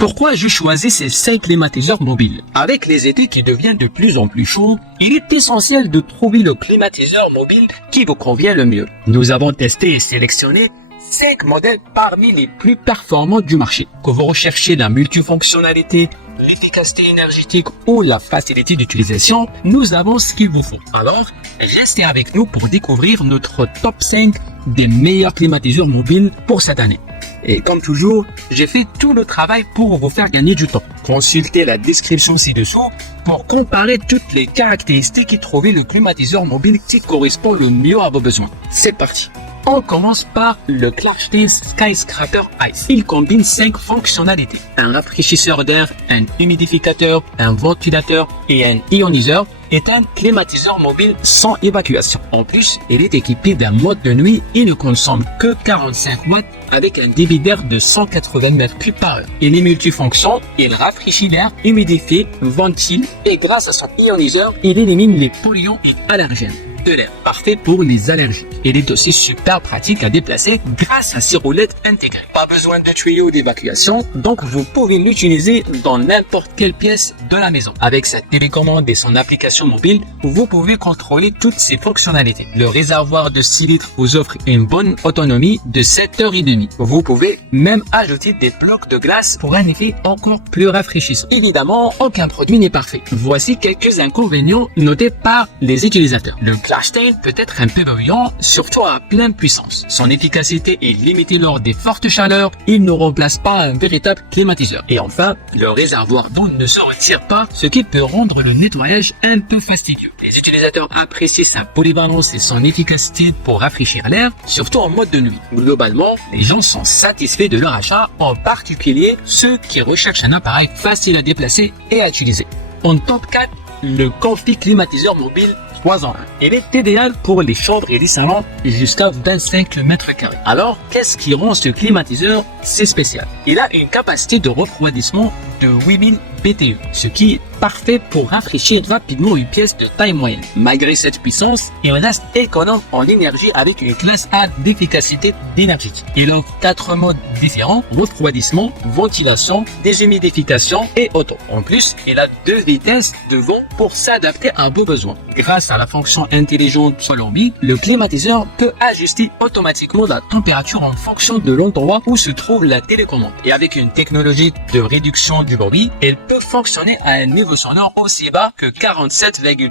Pourquoi j'ai choisi ces 5 climatiseurs mobiles? Avec les étés qui deviennent de plus en plus chauds, il est essentiel de trouver le climatiseur mobile qui vous convient le mieux. Nous avons testé et sélectionné 5 modèles parmi les plus performants du marché. Que vous recherchez la multifonctionnalité, l'efficacité énergétique ou la facilité d'utilisation, nous avons ce qu'il vous faut. Alors, restez avec nous pour découvrir notre top 5 des meilleurs climatiseurs mobiles pour cette année. Et comme toujours, j'ai fait tout le travail pour vous faire gagner du temps. Consultez la description ci-dessous pour comparer toutes les caractéristiques et trouver le climatiseur mobile qui correspond le mieux à vos besoins. C'est parti! On commence par le Klarstein Skyscraper Ice. Il combine 5 fonctionnalités. Un rafraîchisseur d'air, un humidificateur, un ventilateur et un ioniseur est un climatiseur mobile sans évacuation. En plus, il est équipé d'un mode de nuit et ne consomme que 45 watts avec un débit d'air de 180 mètres cubes par heure. Il est multifonction, il rafraîchit l'air, humidifie, ventile et grâce à son ioniseur, il élimine les polluants et allergènes de l'air. Parfait pour les allergies. Il est aussi super pratique à déplacer grâce à ses roulettes intégrées. Pas besoin de tuyaux d'évacuation, donc vous pouvez l'utiliser dans n'importe quelle pièce de la maison. Avec sa télécommande et son application mobile, vous pouvez contrôler toutes ses fonctionnalités. Le réservoir de 6 litres vous offre une bonne autonomie de 7h30. Vous pouvez même ajouter des blocs de glace pour un effet encore plus rafraîchissant. Évidemment, aucun produit n'est parfait. Voici quelques inconvénients notés par les utilisateurs. Le Klarstein peut être un peu bruyant, surtout à pleine puissance. Son efficacité est limitée lors des fortes chaleurs. Il ne remplace pas un véritable climatiseur. Et enfin, le réservoir d'eau ne se retire pas, ce qui peut rendre le nettoyage un peu fastidieux. Les utilisateurs apprécient sa polyvalence et son efficacité pour rafraîchir l'air, surtout en mode de nuit. Globalement, les gens sont satisfaits de leur achat, en particulier ceux qui recherchent un appareil facile à déplacer et à utiliser. En top 4, le Comfy climatiseur mobile 3 en 1. Il est idéal pour les chambres et les salons jusqu'à 25 mètres carrés. Alors, qu'est-ce qui rend ce climatiseur si spécial? Il a une capacité de refroidissement de 8000 BTU, ce qui est parfait pour rafraîchir rapidement une pièce de taille moyenne. Malgré cette puissance, il reste économe en énergie avec une classe A d'efficacité énergétique. Il offre 4 modes différents: refroidissement, ventilation, déshumidification et auto. En plus, il a 2 vitesses de vent pour s'adapter à vos besoins. Grâce à la fonction intelligente Solombi, le climatiseur peut ajuster automatiquement la température en fonction de l'endroit où se trouve la télécommande. Et avec une technologie de réduction du bruit, elle peut fonctionner à un niveau sonore aussi bas que 47,2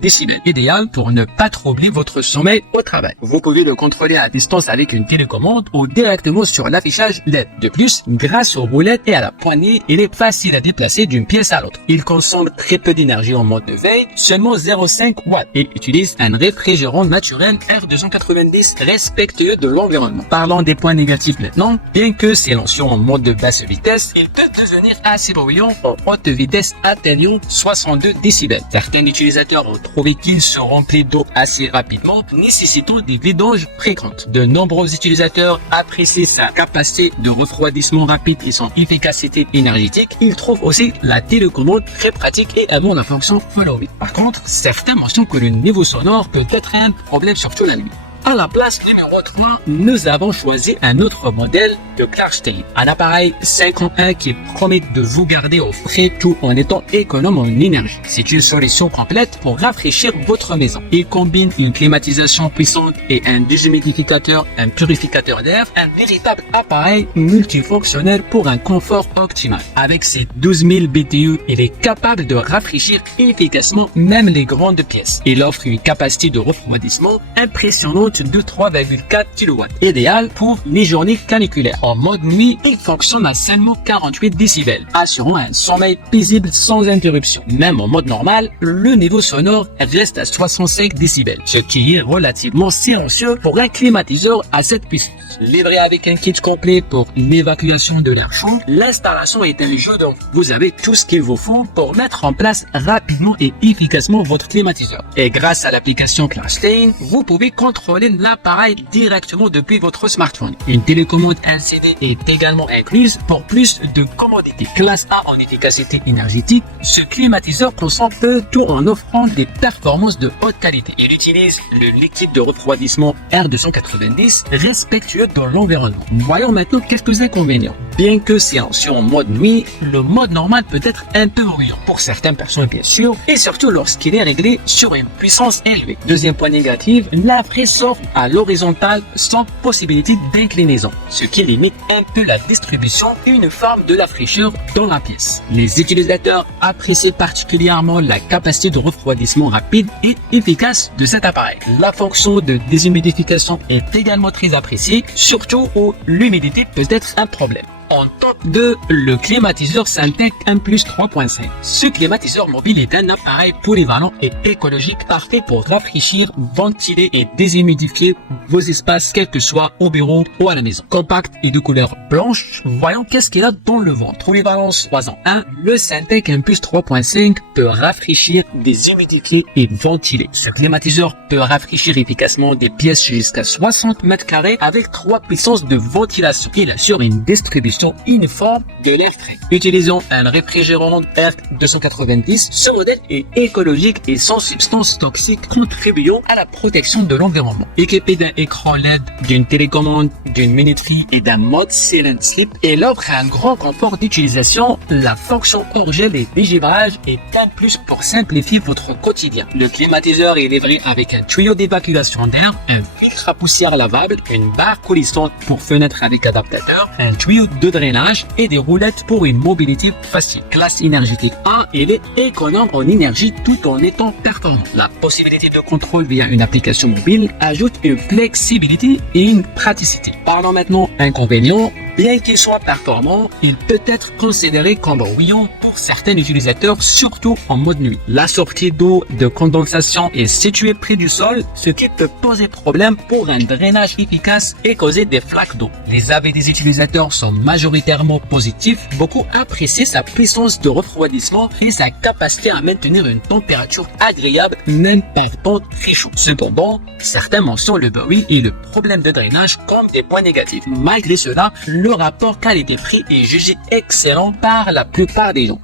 décibels. Idéal pour ne pas troubler votre sommeil au travail. Vous pouvez le contrôler à distance avec une télécommande ou directement sur l'affichage LED. De plus, grâce aux roulettes et à la poignée, il est facile à déplacer d'une pièce à l'autre. Il consomme très peu d'énergie en mode de veille, seulement 0,5 watts. Il utilise un réfrigérant naturel R290 respectueux de l'environnement. Parlons des points négatifs maintenant. Bien que silencieux en mode de basse vitesse, il peut devenir assez bruyant en haute vitesse atteignant 62 décibels. Certains utilisateurs ont trouvé qu'il se remplit d'eau assez rapidement, nécessitant des vidanges fréquentes. De nombreux utilisateurs apprécient sa capacité de refroidissement rapide et son efficacité énergétique. Ils trouvent aussi la télécommande très pratique et avant la fonction Follow Me. Par contre, certains mentionnent que le niveau sonore peut être un problème surtout la nuit. À la place numéro 3, nous avons choisi un autre modèle de Klarstein. Un appareil 5 en 1 qui promet de vous garder au frais tout en étant économe en énergie. C'est une solution complète pour rafraîchir votre maison. Il combine une climatisation puissante et un déshumidificateur, un purificateur d'air, un véritable appareil multifonctionnel pour un confort optimal. Avec ses 12 000 BTU, il est capable de rafraîchir efficacement même les grandes pièces. Il offre une capacité de refroidissement impressionnante de 3,4 kW, idéal pour les journées caniculaires. En mode nuit, il fonctionne à seulement 48 décibels, assurant un sommeil paisible sans interruption. Même en mode normal, le niveau sonore reste à 65 décibels, ce qui est relativement silencieux pour un climatiseur à cette puissance. Livré avec un kit complet pour l'évacuation de l'air chaud, l'installation est un jeu dont vous avez tout ce qu'il vous faut pour mettre en place rapidement et efficacement votre climatiseur. Et grâce à l'application Klarstein, vous pouvez contrôler l'appareil directement depuis votre smartphone. Une télécommande LCD est également incluse pour plus de commodité. Classe A en efficacité énergétique, ce climatiseur consomme peu tout en offrant des performances de haute qualité. Il utilise le liquide de refroidissement R290 respectueux de l'environnement. Voyons maintenant quelques inconvénients. Bien que silencieux en mode nuit, le mode normal peut être un peu bruyant pour certaines personnes bien sûr, et surtout lorsqu'il est réglé sur une puissance élevée. Deuxième point négatif, la prise s'offre à l'horizontale sans possibilité d'inclinaison, ce qui limite un peu la distribution uniforme de la fraîcheur dans la pièce. Les utilisateurs apprécient particulièrement la capacité de refroidissement rapide et efficace de cet appareil. La fonction de déshumidification est également très appréciée, surtout où l'humidité peut être un problème. En top 2, le climatiseur Syntec 1 Plus 3.5. Ce climatiseur mobile est un appareil polyvalent et écologique parfait pour rafraîchir, ventiler et déshumidifier vos espaces, quel que soit au bureau ou à la maison. Compact et de couleur blanche, voyons qu'est-ce qu'il a dans le ventre. Polyvalence 3 en 1, le Syntec 1 Plus 3.5 peut rafraîchir, déshumidifier et ventiler. Ce climatiseur peut rafraîchir efficacement des pièces jusqu'à 60 mètres carrés avec 3 puissances de ventilation. Il assure une distribution uniforme de l'air frais. Utilisons un réfrigérant R290. Ce modèle est écologique et sans substances toxiques, contribuant à la protection de l'environnement. Équipé d'un écran LED, d'une télécommande, d'une minuterie et d'un mode Silent Sleep, il offre un grand confort d'utilisation. La fonction hors-gel et dégivrage est un plus pour simplifier votre quotidien. Le climatiseur est livré avec un tuyau d'évacuation d'air, un filtre à poussière lavable, une barre coulissante pour fenêtre avec adaptateur, un tuyau de drainage et des roulettes pour une mobilité facile. Classe énergétique 1, il est économe en énergie tout en étant performant. La possibilité de contrôle via une application mobile ajoute une flexibilité et une praticité. Parlons maintenant inconvénients. Bien qu'il soit performant, il peut être considéré comme bruyant pour certains utilisateurs, surtout en mode nuit. La sortie d'eau de condensation est située près du sol, ce qui peut poser problème pour un drainage efficace et causer des flaques d'eau. Les avis des utilisateurs sont majoritairement positifs. Beaucoup apprécient sa puissance de refroidissement et sa capacité à maintenir une température agréable même par temps très chaud. Cependant, certains mentionnent le bruit et le problème de drainage comme des points négatifs. Malgré cela, le rapport qualité-prix est jugé excellent par la plupart des gens.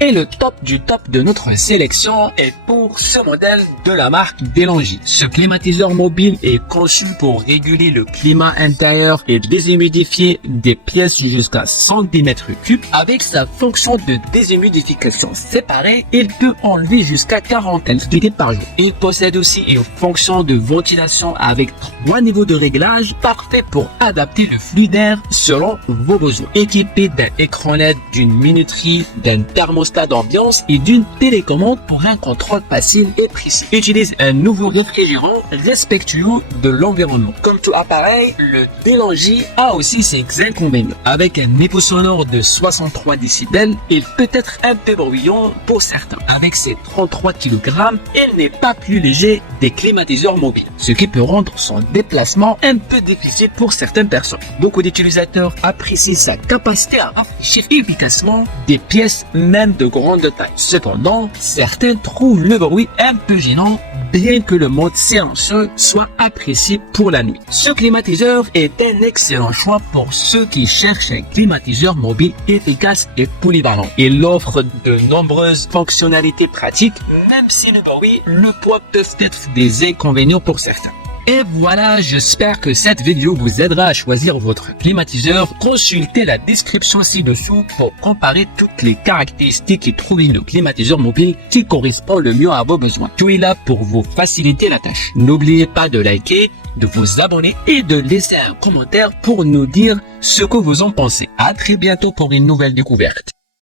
Et le top du top de notre sélection est pour ce modèle de la marque Delangy. Ce climatiseur mobile est conçu pour réguler le climat intérieur et déshumidifier des pièces jusqu'à 110 mètres cubes. Avec sa fonction de déshumidification séparée, il peut enlever jusqu'à 40 litres par jour. Il possède aussi une fonction de ventilation avec 3 niveaux de réglage, parfait pour adapter le flux d'air selon vos besoins. Équipé d'un écran LED, d'une minuterie, d'un thermostat d'ambiance et d'une télécommande pour un contrôle facile et précis. Utilise un nouveau réfrigérant respectueux de l'environnement. Comme tout appareil, le Delangy a aussi ses inconvénients. Avec un niveau sonore de 63 décibels, il peut être un peu bruyant pour certains. Avec ses 33 kg, il n'est pas plus léger des climatiseurs mobiles, ce qui peut rendre son déplacement un peu difficile pour certaines personnes. Beaucoup d'utilisateurs apprécient sa capacité à rafraîchir efficacement des pièces même de grande taille. Cependant, certains trouvent le bruit un peu gênant, bien que le mode silencieux soit apprécié pour la nuit. Ce climatiseur est un excellent choix pour ceux qui cherchent un climatiseur mobile efficace et polyvalent. Il offre de nombreuses fonctionnalités pratiques, même si le bruit, le poids peuvent être des inconvénients pour certains. Et voilà, j'espère que cette vidéo vous aidera à choisir votre climatiseur. Consultez la description ci-dessous pour comparer toutes les caractéristiques et trouver le climatiseur mobile qui correspond le mieux à vos besoins. Tout est là pour vous faciliter la tâche. N'oubliez pas de liker, de vous abonner et de laisser un commentaire pour nous dire ce que vous en pensez. À très bientôt pour une nouvelle découverte.